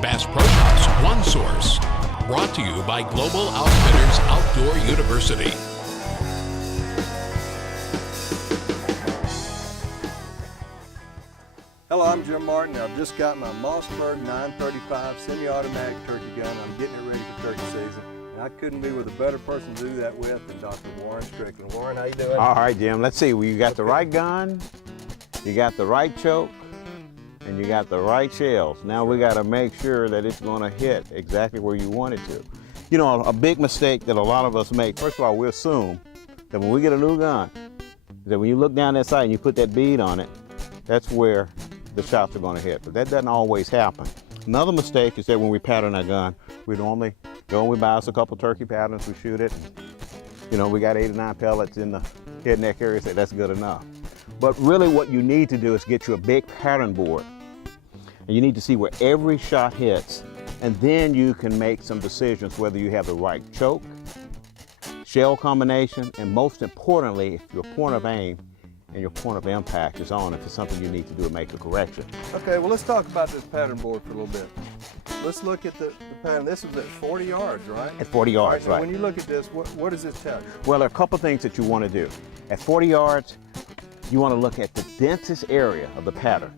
Bass Pro Shops One Source. Brought to you by Global Outfitters Outdoor University. Hello, I'm Jim Martin. I've just got my Mossberg 935 semi-automatic turkey gun. I'm getting it ready for turkey season. And I couldn't be with a better person to do that with than Dr. Warren Strickland. Warren, how you doing? All right, Jim. Let's see. Well, you got the right gun, you got the right choke, and you got the right shells. Now we got to make sure that it's going to hit exactly where you want it to. You know, a big mistake that a lot of us make, first of all, we assume that when we get a new gun, that when you look down that sight and you put that bead on it, that's where the shots are going to hit, but that doesn't always happen. Another mistake is that when we pattern our gun, we normally go and we buy us a couple turkey patterns, we shoot it, you know, we got 8 or 9 pellets in the head neck area, say that's good enough. But really what you need to do is get you a big pattern board, and you need to see where every shot hits, and then you can make some decisions whether you have the right choke, shell combination, and most importantly, if your point of aim and your point of impact is on, if it's something you need to do to make a correction. Okay, well, let's talk about this pattern board for a little bit. Let's look at the pattern. This was at 40 yards, right? At 40 yards, right. right. When you look at this, what does this tell you? Well, there are a couple things that you want to do. At 40 yards, you want to look at the densest area of the pattern.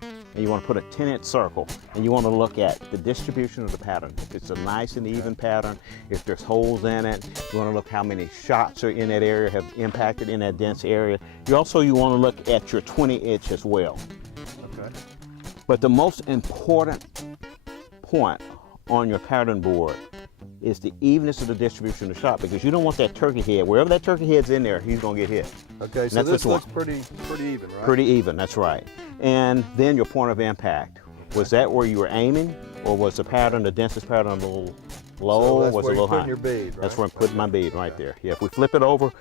And you want to put a 10-inch circle, and you want to look at the distribution of the pattern. If it's a nice and even pattern, if there's holes in it, you want to look how many shots are in that area, have impacted in that dense area. You want to look at your 20-inch as well. Okay. But the most important point on your pattern board is the evenness of the distribution of the shot, because you don't want that turkey head, wherever that turkey head's in there, he's going to get hit. Okay, so this looks pretty even, right? Pretty even, that's right. And then your point of impact. Was that where you were aiming, or was the pattern, the densest pattern, a little low, or was it a little high? That's where you're putting your bead, right? That's where I'm putting my bead, right there. Yeah, if we flip it over,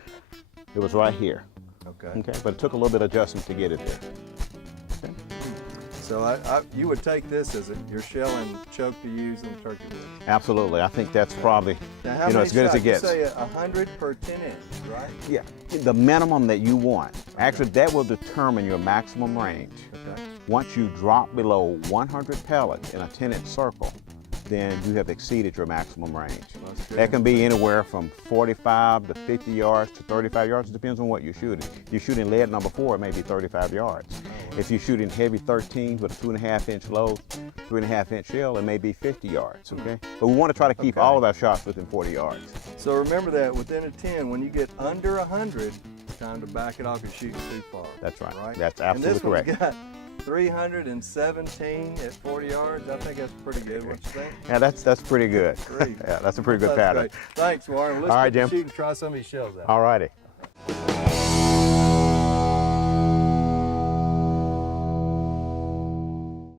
it was right here. Okay. Okay, but it took a little bit of adjustment to get it there. Okay. So you would take this as your shell and choke to use in the turkey board? Absolutely, I think that's probably, now, how you know, as good as it gets. You say 100 per 10 inches, right? Yeah, the minimum that you want. Okay. Actually, that will determine your maximum range. Okay. Once you drop below 100 pellets in a 10-inch circle, then you have exceeded your maximum range. That can be anywhere from 45 to 50 yards to 35 yards. It depends on what you're shooting. If you're shooting lead number 4, it may be 35 yards. If you're shooting heavy 13s with a 2.5-inch load, 3.5-inch shell, it may be 50 yards, okay? But we want to try to keep all of our shots within 40 yards. So remember that within a 10, when you get under 100, it's time to back it off. You're shooting too far. That's right. Right? That's absolutely correct. And this one's got 317 at 40 yards. I think that's pretty good. What you think? Yeah, that's pretty good. Yeah, that's a pretty good pattern. Great. Thanks, Warren. Let's all right, get Jim. to shoot and try some of these shells out. All righty.